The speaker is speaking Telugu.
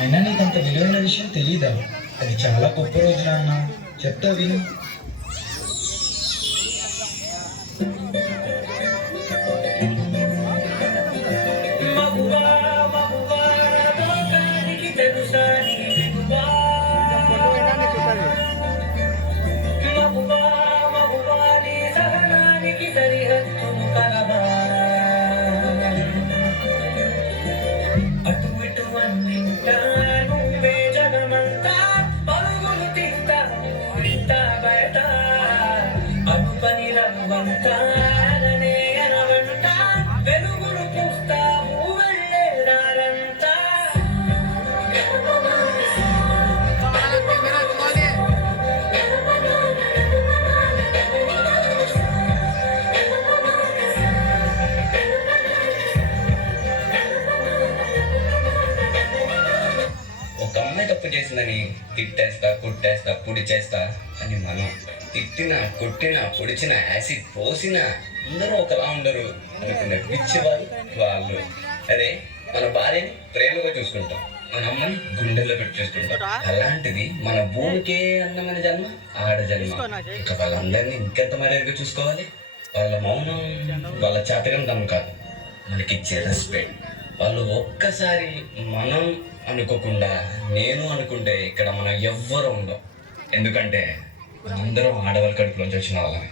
అయినా నీకు అంత విలువైన విషయం తెలీదా? అది చాలా గొప్ప రోజు నాన్న, చెప్తా విను. ఒక అమ్మాయి తప్పు చేసిందని తిట్టేస్తా, కొట్టేస్తా, పొడి చేస్తా అని మనం తిట్టినా, కొట్టినా, పొడిచిన, యాసిడ్ పోసినా అందరూ ఒకలా ఉండరు అనుకునే పిచ్చి వాళ్ళు. అదే మన భార్యని ప్రేమగా చూసుకుంటాం, మన అమ్మని గుండెల్లో పెట్టి చూసుకుంటాం. అలాంటిది మన భూమికే అందమైన జన్మ ఆడ జన్మ. ఇక వాళ్ళందరినీ ఇంకెంత మర్యాదగా చూసుకోవాలి. వాళ్ళ మౌనం వాళ్ళ చేతకందం కాదు, మనకిచ్చే రెస్పెక్ట్. వాళ్ళు ఒక్కసారి మనం అనుకోకుండా నేను అనుకుంటే ఇక్కడ మనం ఎవ్వరూ ఉండం. ఎందుకంటే అందరం ఆడవాళ్ళ కడుపులోంచి వచ్చిన వాళ్ళమే.